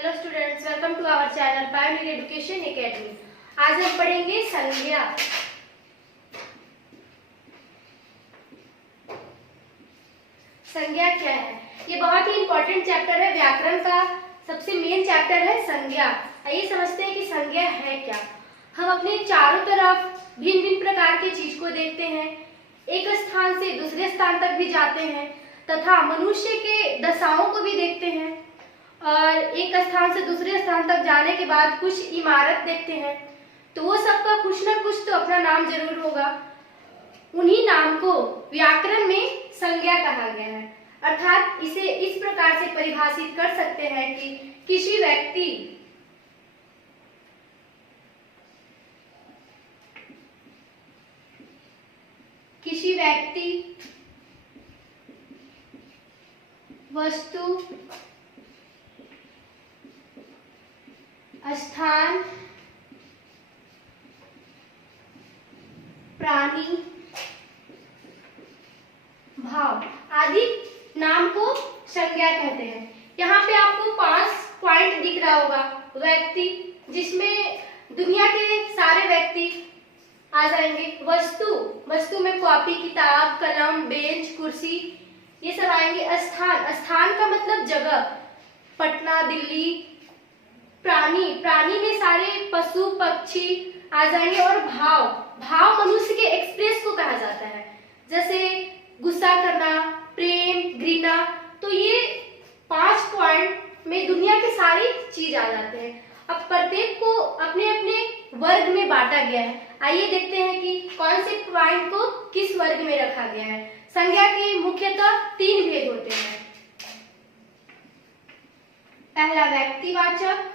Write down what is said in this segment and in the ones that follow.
Hello students, welcome to our channel pioneer education academy. आज हम पढ़ेंगे संज्ञा। संज्ञा क्या है? ये बहुत ही इंपॉर्टेंट चैप्टर है, व्याकरण का सबसे मेन चैप्टर है संज्ञा। आइए समझते हैं कि संज्ञा है क्या। हम अपने चारों तरफ भिन्न भिन्न प्रकार की चीज को देखते हैं, एक स्थान से दूसरे स्थान तक भी जाते हैं तथा मनुष्य के दशाओं को भी देखते हैं और एक स्थान से दूसरे स्थान तक जाने के बाद कुछ इमारत देखते हैं, तो वो सबका कुछ ना कुछ तो अपना नाम जरूर होगा। उन्हीं नाम को व्याकरण में संज्ञा कहा गया है। अर्थात इसे इस प्रकार से परिभाषित कर सकते हैं कि किसी व्यक्ति, वस्तु, स्थान, प्राणी, भाव आदि नाम को संज्ञा कहते हैं। यहाँ पे आपको 5 पॉइंट दिख रहा होगा। व्यक्ति, जिसमें दुनिया के सारे व्यक्ति आ जाएंगे। वस्तु में कॉपी, किताब, कलम, बेंच, कुर्सी ये सब आएंगे। स्थान का मतलब जगह, पटना, दिल्ली। प्राणी में सारे पशु पक्षी आ जाएंगे। और भाव मनुष्य के एक्सप्रेस को कहा जाता है, जैसे गुस्सा करना, प्रेम, घृणा। तो ये 5 पॉइंट में दुनिया के सारी चीज आ जाते हैं। अब प्रत्येक को अपने अपने वर्ग में बांटा गया है। आइए देखते हैं कि कौन से पॉइंट को किस वर्ग में रखा गया है। संज्ञा के मुख्यतः 3 भेद होते हैं। पहला व्यक्तिवाचक,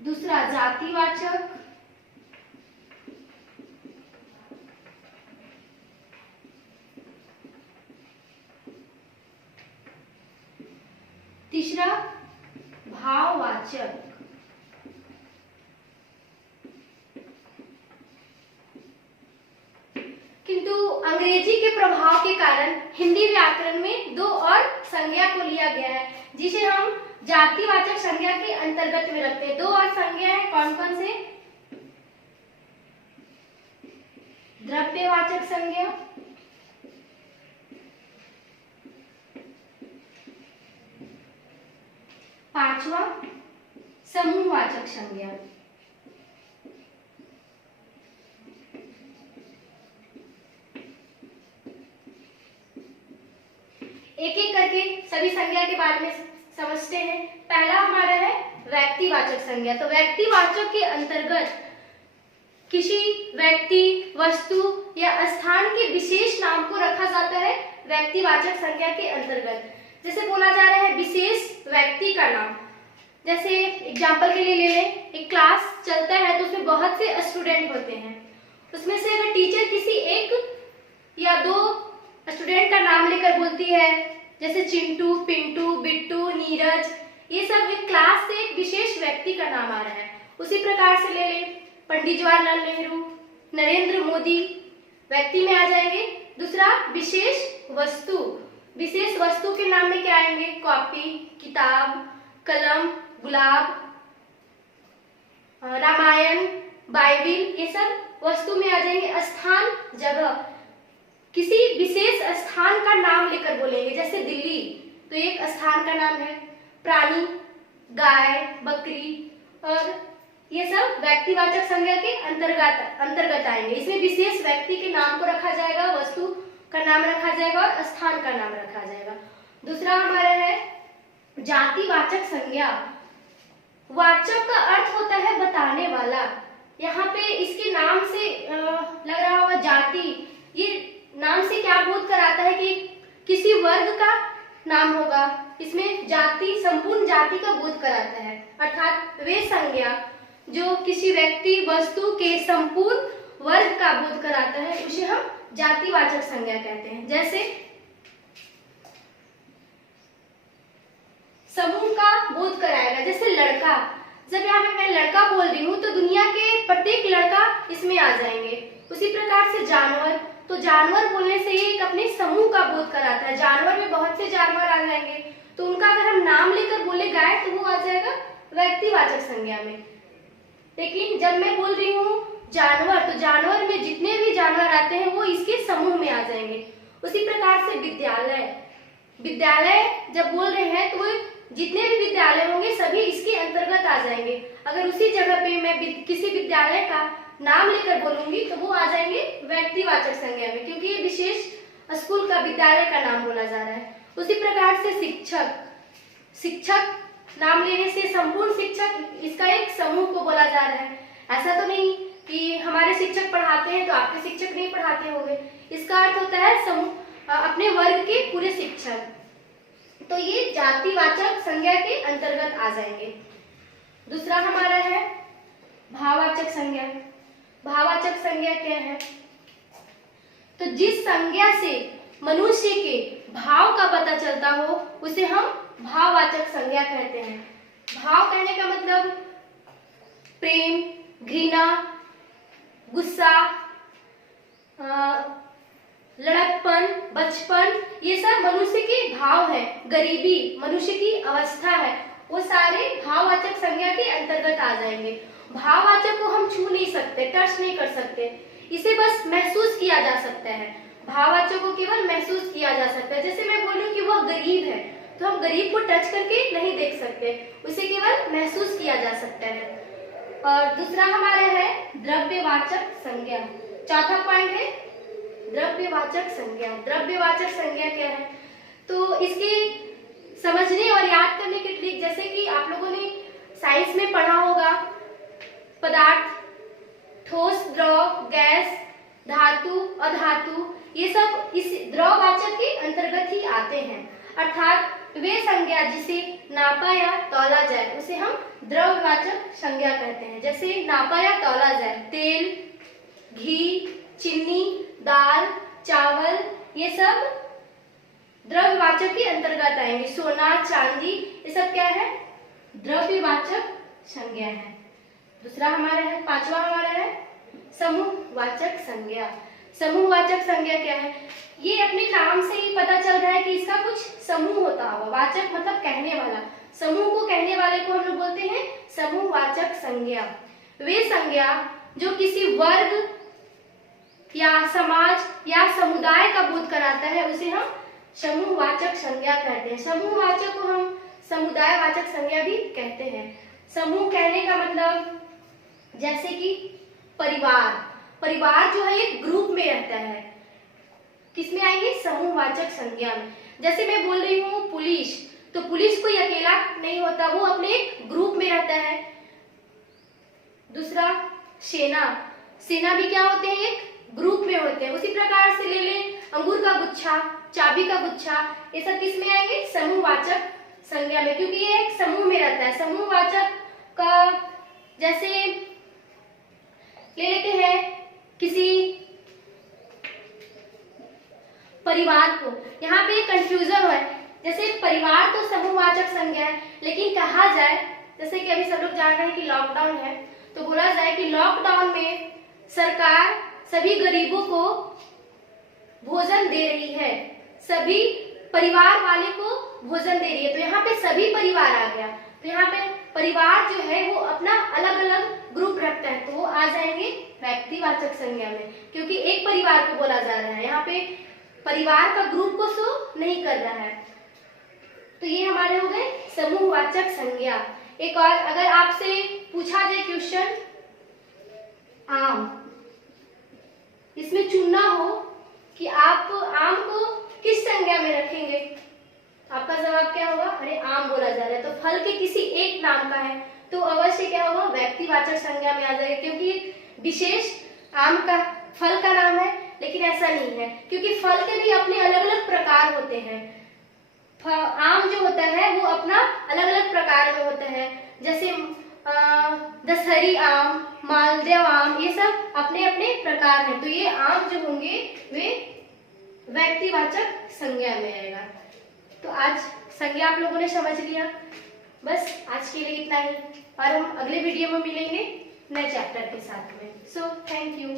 दूसरा जातिवाचक, तीसरा भाववाचक। किंतु अंग्रेजी के प्रभाव के कारण हिंदी व्याकरण में 2 और संज्ञा को लिया गया है, जिसे हम जातिवाचक संज्ञा के अंतर्गत में रखते हैं। 2 और संज्ञा है, कौन कौन से? द्रव्यवाचक संज्ञा, पांचवा समूहवाचक संज्ञा। एक एक करके सभी संज्ञा के बारे में समझते हैं। पहला हमारा है व्यक्तिवाचक संज्ञा। तो व्यक्तिवाचक के अंतर्गत किसी व्यक्ति, वस्तु या स्थान के विशेष नाम को रखा जाता है व्यक्तिवाचक संज्ञा के अंतर्गत। जैसे बोला जा रहा है विशेष व्यक्ति का नाम। जैसे एग्जाम्पल के लिए ले लें, एक क्लास चलता है तो उसमें बहुत से स्टूडेंट होते हैं। उसमें से अगर टीचर किसी एक या 2 स्टूडेंट का नाम लेकर बोलती है, जैसे चिंटू, पिंटू, बिट्टू, नीरज, ये सब एक क्लास से एक विशेष व्यक्ति का नाम आ रहा है। उसी प्रकार से ले लें पंडित जवाहरलाल नेहरू, नरेंद्र मोदी, व्यक्ति में आ जाएंगे। दूसरा विशेष वस्तु। विशेष वस्तु के नाम में क्या आएंगे? कॉपी, किताब, कलम, गुलाब, रामायण, बाइबिल, ये सब वस्तु में आ जाएंगे। स्थान, जगह, किसी विशेष स्थान का नाम लेकर बोलेंगे, जैसे दिल्ली तो एक स्थान का नाम है। प्राणी, गाय, बकरी, और ये सब व्यक्तिवाचक संज्ञा के अंतर्गत आएंगे। इसमें विशेष व्यक्ति के नाम को रखा जाएगा, वस्तु का नाम रखा जाएगा और स्थान का नाम रखा जाएगा। दूसरा हमारा है जातिवाचक संज्ञा। वाचक का अर्थ होता है बताने वाला। यहाँ पे इसके नाम से लग रहा होगा जाति। ये नाम से क्या बोध कराता है कि किसी वर्ग का नाम होगा। इसमें जाति, संपूर्ण जाति का बोध कराता है। अर्थात वे संज्ञा जो किसी व्यक्ति, वस्तु के संपूर्ण वर्ग का बोध कराता है, उसे हम जातिवाचक संज्ञा कहते हैं। जैसे समूह का बोध कराएगा, जैसे लड़का। जब यहाँ पे मैं लड़का बोल रही हूँ तो दुनिया के प्रत्येक लड़का इसमें आ जाएंगे। उसी प्रकार से जानवर, तो जानवर बोलने से ये एक अपने समूह का बोध कराता है। जानवर में बहुत से जानवर आ जाएंगे, तो उनका अगर हम नाम लेकर बोले गाय तो वो आ जाएगा व्यक्तिवाचक संज्ञा में। लेकिन जब मैं बोल रही हूँ जानवर, तो जानवर में जितने भी जानवर आते हैं वो इसके समूह में आ जाएंगे। उसी प्रकार से विद्यालय, विद्यालय जब बोल रहे हैं तो वो जितने भी विद्यालय होंगे सभी इसके अंतर्गत आ जाएंगे। अगर उसी जगह पे मैं किसी विद्यालय का नाम लेकर बोलूंगी तो वो आ जाएंगे व्यक्तिवाचक संज्ञा में, क्योंकि ये विशेष स्कूल का, विद्यालय का नाम बोला जा रहा है। उसी प्रकार से शिक्षक, शिक्षक नाम लेने से संपूर्ण शिक्षक, इसका एक समूह को बोला जा रहा है। ऐसा तो नहीं कि हमारे शिक्षक पढ़ाते हैं तो आपके शिक्षक नहीं पढ़ाते होंगे, इसका अर्थ होता है समूह, अपने वर्ग के पूरे शिक्षक, तो ये जातिवाचक संज्ञा के अंतर्गत आ जाएंगे। दूसरा हमारा है भाववाचक संज्ञा। भाववाचक संज्ञा क्या है? तो जिस संज्ञा से मनुष्य के भाव का पता चलता हो उसे हम भाववाचक संज्ञा कहते हैं। भाव कहने का मतलब प्रेम, घृणा, गुस्सा, लड़कपन, बचपन, ये सब मनुष्य के भाव है। गरीबी मनुष्य की अवस्था है, वो सारे भाववाचक संज्ञा के अंतर्गत आ जाएंगे। भाववाचक को हम छू नहीं सकते, टच नहीं कर सकते, इसे बस महसूस किया जा सकता है। भाववाचक को केवल महसूस किया जा सकता है। जैसे मैं बोलूं कि वह गरीब है, तो हम गरीब को टच करके नहीं देख सकते, उसे केवल महसूस किया जा सकता है। और दूसरा हमारा है द्रव्यवाचक संज्ञा। चौथा पॉइंट है द्रव्यवाचक संज्ञा। द्रव्यवाचक संज्ञा क्या है? तो इसके समझने और याद करने के ट्रिक, जैसे कि आप लोगों ने साइंस में पढ़ा होगा, पदार्थ, ठोस, द्रव, गैस, धातु, अधातु, ये सब इस द्रववाचक के अंतर्गत ही आते हैं। अर्थात वे संज्ञा जिसे नापा या तौला जाए उसे हम द्रव्यवाचक संज्ञा कहते हैं। जैसे नापा या तौला जाए, तेल, घी, चीनी, दाल, चावल, ये सब द्रव्यवाचक के अंतर्गत आएंगे। सोना, चांदी, ये सब क्या है? द्रव्यवाचक संज्ञा है। दूसरा हमारा है, पांचवा हमारा है समूहवाचक संज्ञा। समूहवाचक संज्ञा क्या है? ये अपने नाम से ही पता चल रहा है कि इसका कुछ समूह होता होगा। वाचक मतलब कहने वाला, समूह को कहने वाले को हम लोग बोलते हैं समूहवाचक संज्ञा। वे संज्ञा जो किसी वर्ग या समाज या समुदाय का बोध कराता है उसे हम समूहवाचक संज्ञा कहते हैं। समूहवाचक को हम समुदायवाचक संज्ञा भी कहते हैं। समूह कहने का मतलब जैसे कि परिवार, परिवार जो है एक ग्रुप में रहता है, किसमें आएंगे? समूहवाचक संज्ञा में। जैसे मैं बोल रही हूँ पुलिस, तो पुलिस कोई अकेला नहीं होता, वो अपने एक ग्रुप में रहता है। दूसरा सेना, सेना भी क्या होते हैं? एक ग्रुप में होते हैं। उसी प्रकार से ले लें अंगूर का गुच्छा, चाबी का गुच्छा, ये सब किस में आएंगे? समूहवाचक संज्ञा में, क्योंकि ये एक समूह में रहता है। समूहवाचक का जैसे ले लेते हैं किसी परिवार को, यहाँ पे कंफ्यूजन है। जैसे परिवार तो समूहवाचक संज्ञा है, लेकिन कहा जाए जैसे कि अभी सब लोग जान रहे हैं कि लॉकडाउन है, तो बोला जाए कि लॉकडाउन में सरकार सभी गरीबों को भोजन दे रही है, सभी परिवार वाले को भोजन दे रही है, तो यहाँ पे सभी परिवार आ गया। तो यहाँ पे परिवार जो है वो अपना अलग अलग ग्रुप रखता है, तो वो आ जाएंगे व्यक्तिवाचक संज्ञा में, क्योंकि एक परिवार को बोला जा रहा है, यहाँ पे परिवार का ग्रुप को शो नहीं कर रहा है। तो ये हमारे हो गए समूहवाचक संज्ञा। एक और अगर आपसे पूछा जाए क्वेश्चन, आम, इसमें चुनना हो कि आप आम को किस संज्ञा में रखेंगे, आपका जवाब क्या होगा? अरे आम बोला जा रहा है, तो फल के किसी एक नाम का है तो अवश्य क्या होगा? व्यक्तिवाचक संज्ञा में आ जाएगा, क्योंकि विशेष आम का फल का नाम है। लेकिन ऐसा नहीं है, क्योंकि फल के भी अपने अलग अलग प्रकार होते हैं। आम जो होता है वो अपना अलग अलग प्रकार में होता है, जैसे दशहरी आम, मालदेव आम, ये सब अपने अपने प्रकार हैं। तो ये आम जो होंगे वे व्यक्तिवाचक संज्ञा में आएगा। तो आज संज्ञा आप लोगों ने समझ लिया। बस आज के लिए इतना ही, और हम अगले वीडियो में मिलेंगे नए चैप्टर के साथ में। So thank you.